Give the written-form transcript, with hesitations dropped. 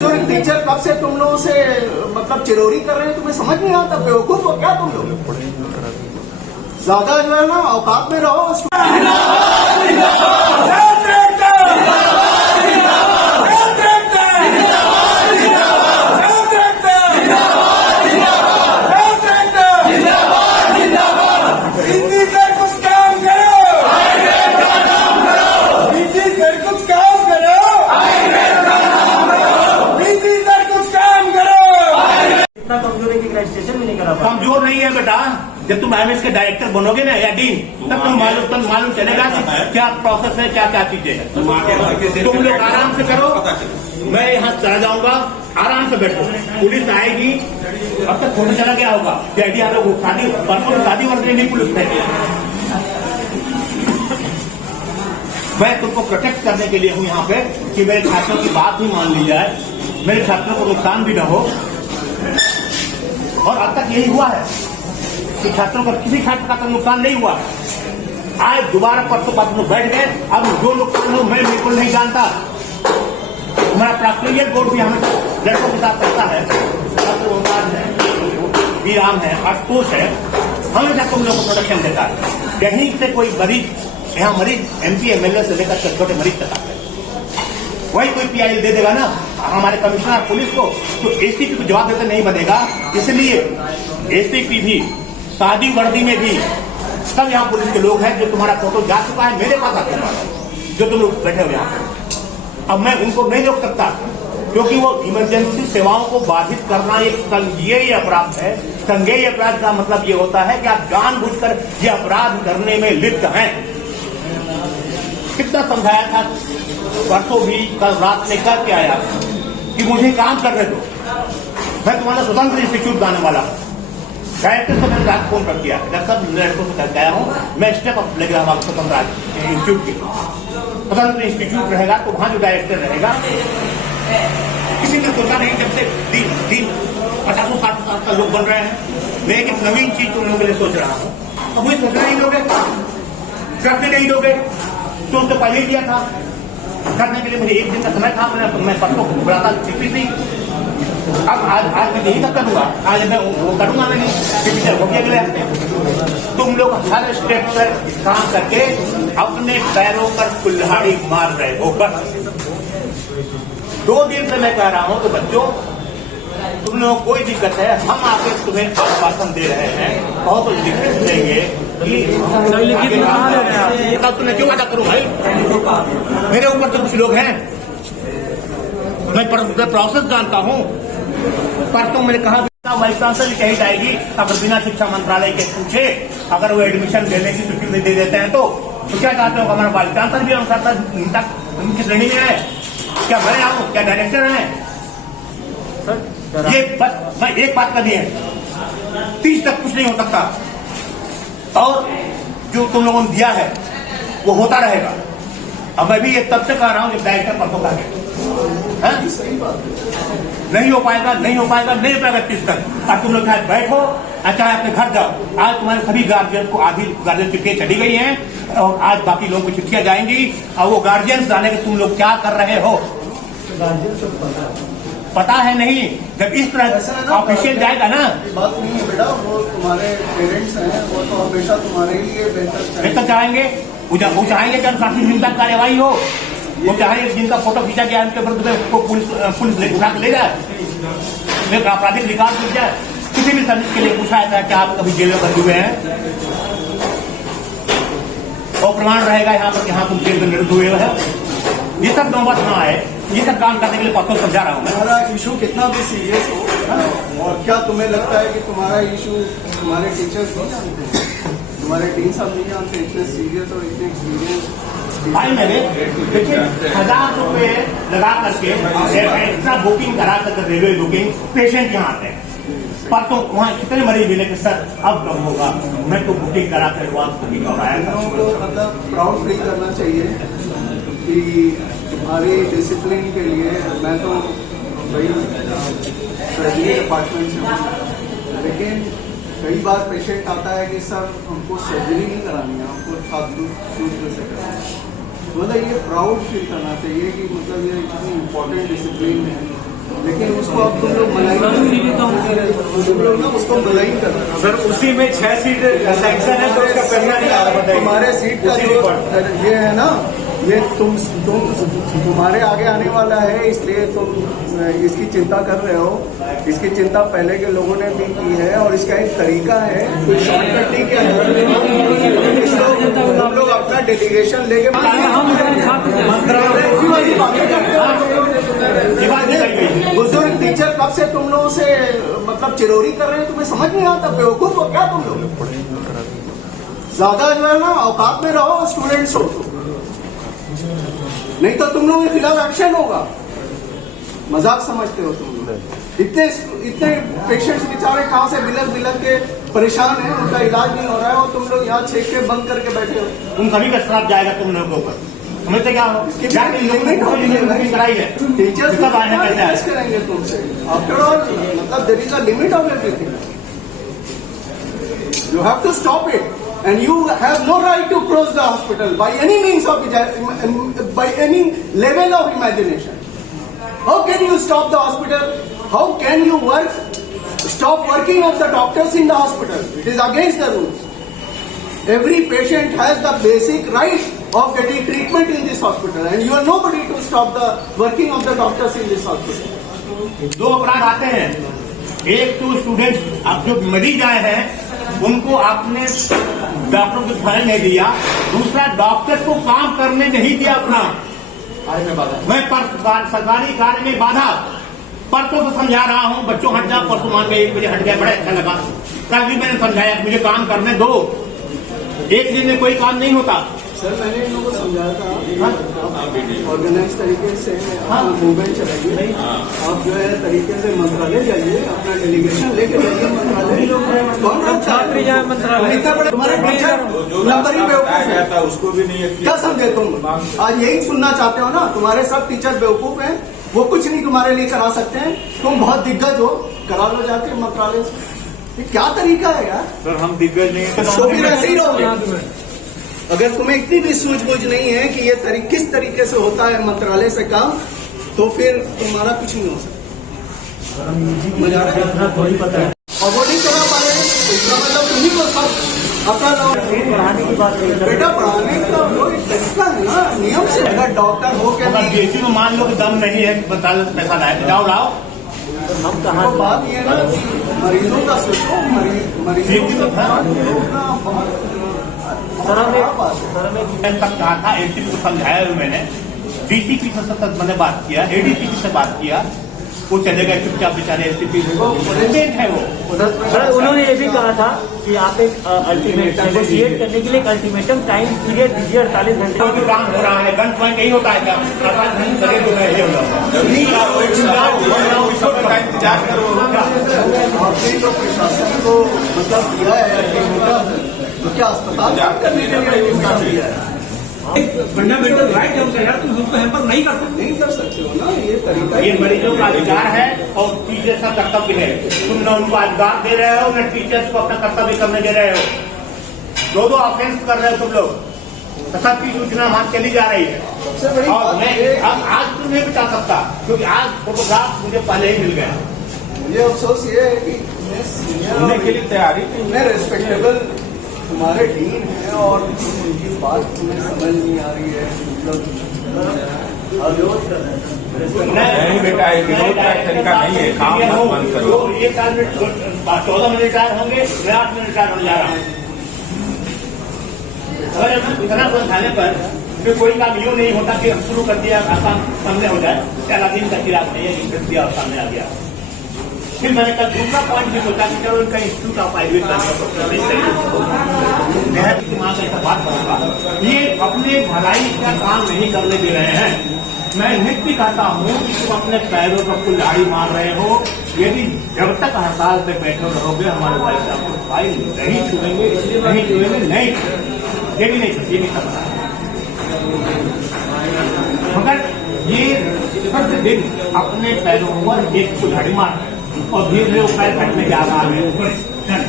जो टीचर कब से तुम लोगों से मतलब चिरोरी कर रहे हैं, तुम्हें समझ नहीं आता? बेवकूफ हो क्या तुम लोग? ज्यादा जो है ना औकात में रहो। कमजोर नहीं है बेटा। जब तुम एमएस के डायरेक्टर बनोगे ना या डीन, तब तुम मालूम चलेगा कि क्या प्रोसेस है, क्या क्या चीजें हैं। तुम लोग आराम से करो, मैं यहाँ चला जाऊंगा, आराम से बैठो। पुलिस आएगी, अब तक फोटो चला गया होगा डैडी आ लोग शादी परसों शादी वर्दी नहीं पुलिस ने। मैं तुमको प्रोटेक्ट करने के लिए हूँ यहाँ पे कि मेरे छात्रों की बात भी मान ली जाए, मेरे छात्रों को नुकसान भी न हो। और अब तक यही हुआ है कि छात्रों को किसी छात्र का तो नुकसान नहीं हुआ। आज दोबारा परसों पास में बैठ गए। अब जो नुकसान हो मैं बिल्कुल नहीं जानता। हमारा प्राक्टिकल बोर्ड भी हमें लड़कों के साथ करता है, वीराम है, आशुतोष है, हमेशा तुम लोग को प्रोटेक्शन देता है। कहीं से कोई मरीज यहाँ मरीज एमपी एमएलए से लेकर छोटे मरीज तक आते हैं, वही कोई पीआई दे देगा ना हमारे कमिश्नर पुलिस को, तो एसीपी को जवाब देते नहीं बनेगा। इसलिए एसीपी भी शादी वर्दी में भी सब यहाँ पुलिस के लोग हैं। जो तुम्हारा फोटो जा चुका है मेरे पास आ चुका है, जो तुम लोग बैठे हुए यहाँ। अब मैं उनको नहीं रोक सकता क्योंकि वो इमरजेंसी सेवाओं को बाधित करना एक संज्ञेय अपराध है। संज्ञेय अपराध का मतलब ये होता है कि आप जानबूझकर ये अपराध करने में लिप्त हैं। कितना समझाया था परसों भी, कल रात ने कह के आया कि मुझे काम करने दो, मैं तुम्हारा स्वतंत्र इंस्टीट्यूट आने वाला हूँ। डायरेक्टर से मैंने रात फोन कर दिया, सब लड़कों से करके आया हूँ, मैं स्टेप अप लेकर हमारा स्वतंत्र इंस्टीट्यूट की स्वतंत्र इंस्टीट्यूट रहेगा तो वहां जो डायरेक्टर रहेगा। किसी ने सोचा नहीं, जब से 50-60 साल का लोग बन रहे हैं, मैं एक नवीन चीज तुम लोगों के लिए सोच रहा हूँ। अब मुझे सोचना नहीं दोगे, करने नहीं दोगे, तो उससे पहले ही दिया था करने के लिए। मुझे एक दिन का समय था, मैं परसों बोला था सीपी थी। अब आज मैं यही तक करूंगा, आज मैं वो करूंगा नहीं, टीचर हो गया अगले हफ्ते। तुम लोग हर स्टेप पर काम करके अपने पैरों पर कुल्हाड़ी मार रहे हो। बस 2 दिन से मैं कह रहा हूं कि बच्चों तुम लोगों को कोई दिक्कत है, हम आके तुम्हें आश्वासन दे रहे हैं, बहुत लिखित देंगे कि तुम्हें क्यों अदा करूं भाई, मेरे ऊपर तो कुछ लोग हैं, मैं प्रोसेस जानता हूं। परसों मैंने कहा वाइस चांसलर कही जाएगी, अगर बिना शिक्षा मंत्रालय के पूछे अगर वो एडमिशन देने की स्वीकृति दे देते हैं तो क्या चाहते हो? हमारा वाइस चांसलर भी अनुसार उनकी श्रेणी में है क्या? मैं आऊँ क्या? डायरेक्टर हैं ये? बस मैं एक बात करनी है, 30 तक कुछ नहीं हो सकता और जो तुम लोगों ने दिया है वो होता रहेगा। अब मैं भी ये तब से कह रहा हूं कि डायरेक्टर परसों का नहीं हो पाएगा, नहीं हो पाएगा, नहीं हो पाएगा 30 तक। अब तुम लोग चाहे बैठो चाहे अपने घर जाओ। आज तुम्हारे सभी गार्जियन को आधी गार्जियन चिट्ठियां चली गई हैं और आज बाकी लोगों को चिट्ठियां जाएंगी और वो गार्जियन जाने के तुम लोग क्या कर रहे हो पता है नहीं। जब इस तरह ऑफिशियल जाएगा ना, बात नहीं है बेटा, वो तुम्हारे पेरेंट्स हैं, वो तो हमेशा तुम्हारे लिए बेहतर चाहेंगे। वो चाहेंगे कि अनुशासनहीनता कार्यवाही हो, वो चाहेंगे जिनका फोटो खींचा गया उनके ऊपर पुलिस उठा के ले जाए, एक आपराधिक रिकॉर्ड मिल जाए। किसी भी सर्विस के लिए पूछा जाता है कि आप कभी जेल में बंधे हुए हैं और प्रमाण रहेगा यहाँ पर कि हाँ तुम जेल में निरुद्ध हुए हो। ये सब नौबत ना आए, ये सब काम करने के लिए परसों समझा रहा हूँ। तुम्हारा इशू कितना भी सीरियस हो और क्या तुम्हें लगता है कि तुम्हारा इशू तुम्हारे टीचर्स नहीं जानते, तुम्हारे टीम साहब नहीं जानते? इतने सीरियस और इतने एक्सपीरियंस भाई मैंने देखिए 1000 रुपए लगा करके एक्स्ट्रा बुकिंग करा करके रेलवे बुकिंग पेशेंट यहाँ आते हैं। परसों वहाँ कितने मरीज मिले कि सर अब कम होगा, मैं तो बुकिंग करा कर एडवांस बुकिंग कराया। मतलब प्राउड फील करना चाहिए कि तुम्हारी डिसिप्लिन के लिए मैं तो भाई सर्जरी डिपार्टमेंट से हूँ, लेकिन कई बार पेशेंट आता है कि सर हमको सर्जरी नहीं करानी है, हमको छात्र से करना है। मतलब ये प्राउड फील करना चाहिए कि मतलब ये इतनी इम्पोर्टेंट डिसिप्लिन है उसको अब तुम लोग मलाई तुम लोग ना उसको मलाई कर रहे हो। सर उसी में 6 सीट सैंक्शन है तो उसका पैसा नहीं आ रहा, बताइए। तुम्हारे सीट का जो ये है ना, ये तुम्हारे आगे आने वाला है, इसलिए तुम इसकी चिंता कर रहे हो। इसकी चिंता पहले के लोगों ने भी की है और इसका एक तरीका है, कोई शॉर्टकट नहीं क्या है। इसको हम लोग अपना डेलीगेशन लेके बुजुर्ग टीचर कब से तुम लोगों से मतलब चिरोरी कर रहे हैं, तुम्हें समझ नहीं आता? बेवकूफ हो क्या तुम लोग? ज्यादा जो है ना औकात में रहो, स्टूडेंट्स हो तो, नहीं तो तुम लोगों के खिलाफ एक्शन होगा। मजाक समझते हो तुम लोग? इतने पेशेंट्स बेचारे कहाँ से बिलक बिलक के परेशान हैं, उनका इलाज नहीं हो रहा है और तुम लोग यहाँ छेक के बंद करके बैठे हो। उन सभी का श्राप जाएगा तुम लोगों के ऊपर। समझते क्या हो? कराई है टीचर्स सब आने कहते हैं करेंगे तुमसे। आफ्टर ऑल मतलब there is a limit of everything. You have to stop it, and you have no right to close the hospital by any means of by any level of imagination. How can you stop the hospital? How can you stop working of the doctors in the hospital? It is against the rules. Every patient has the basic right of getting treatment in this hospital, and you are nobody to stop the working of the doctors in this hospital. दो अपराध आते हैं, एक तो student आप जो मरीज आए हैं उनको आपने डॉक्टर को फाइल नहीं दिया, दूसरा डॉक्टर को काम करने नहीं दिया अपना। मैं सरकारी कार्य में बाधा परसों से समझा रहा हूँ, बच्चों हट जा, परसों मान गए 1 बजे हट गए, बड़ा अच्छा लगा। कल भी मैंने समझाया मुझे काम करने दो, एक दिन में कोई काम नहीं होता। सर मैंने इन लोगों को समझाया था ऑर्गेनाइज तरीके से मूवमेंट चलाइए। आप जो है तरीके से मंत्रालय जाइए, अपना डेलीगेशन लेके जाइए मंत्रालय। कौन छात्र जाए मंत्रालय? इतना बड़ा तुम्हारे टीचर नंबर ही बेवकूफ है, उसको भी नहीं क्या समझे तुम? आज यही सुनना चाहते हो ना? तुम्हारे सब टीचर बेवकूफ हैं, वो कुछ नहीं तुम्हारे लिए करा सकते हैं। तुम बहुत दिग्गज हो, करा लो जाके मंत्रालय से। ये क्या तरीका है यार? सर हम दिग्गज नहीं है तो फिर ऐसे ही रहोगे। अगर तुम्हें इतनी भी सूझबूझ नहीं है कि ये किस तरीके से होता है मंत्रालय से काम, तो फिर तुम्हारा कुछ नहीं हो सकता। मजा आ रहा है? पता है और वो नहीं करा पा रहे, इसका मतलब तुम्ही को सब अपना पढ़ाने की बात नहीं। बेटा पढ़ाने का वो एक तरीका है ना, नियम से। अगर डॉक्टर हो के बीएससी में मान लो कि दम नहीं है, बताओ पैसा लाए, जाओ लाओ। हम कहाँ तो बात ये ना कि मरीजों का सोचो, मरीजों का सर हमें तक कहा था, एसीपी को समझाया भी मैंने, डीसीपी से तक मैंने बात किया, एडीसीपी से बात किया, वो चले गए चुपचाप बेचारे। एसीपी प्रेसिडेंट है वो। सर उन्होंने ये भी कहा था कि आप एक अल्टीमेट नेगोशिएट करने के लिए एक अल्टीमेटम टाइम पीरियड दीजिए 48 घंटे। जो काम हो रहा है गन पॉइंट यही होता है क्या? 48 घंटे लगे तो मैं ये आपने जो प्रशासन को मतलब दिया है तो क्या अस्पताल करने के लिए दिया है? फंडामेंटल राइट है उनका यार, तुम उसको हैम्पर नहीं कर सकते हो ना। ये तरीका ये मरीजों का अधिकार है और टीचर्स का कर्तव्य है। तुम न उनको अधिकार दे रहे हो, न टीचर्स को अपना कर्तव्य करने दे रहे हो। दो ऑफेंस कर रहे हो तुम लोग। सबकी सूचना वहां चली जा रही है। और मैं अब आज तो नहीं बचा सकता, क्योंकि आज फोटोग्राफ मुझे पहले ही मिल गया। मुझे अफसोस ये है कि होने के लिए तैयारी मैं रेस्पेक्टेबल तुम्हारे डीन है और उनकी बात तुम्हें समझ नहीं आ रही है, नहीं बेटा, विरोध का तरीका नहीं है, काम मत बंद करो। 1 साल में 14 मिनट रिटायर होंगे, मैं 8 मिनट रिटायर होने जा रहा हूँ। अगर इतना समझाने पर फिर कोई काम यूँ नहीं होता कि शुरू कर दिया काम सामने हो जाए, अलादीन का चिराग नहीं है, दिया और सामने आ गया। फिर मैंने कल दूसरा पॉइंट भी सोचा कि चलो इनका इंस्टीट्यूट ऑफ आयुर्वेद दिमाग ऐसा बात करूंगा, ये अपने भलाई का काम नहीं करने दे रहे हैं। मैं नित्य कहता हूँ कि तुम अपने पैरों पर कुल्हाड़ी मार रहे हो। यदि जब तक हड़ताल पे बैठे रहोगे, हमारे भाई साहब को फाइल नहीं छुएंगे, नहीं ये भी नहीं करना। मगर ये प्रतिदिन अपने पैरों पर एक कुल्हाड़ी मार और धीरे धीरे पैर कटने के आधार में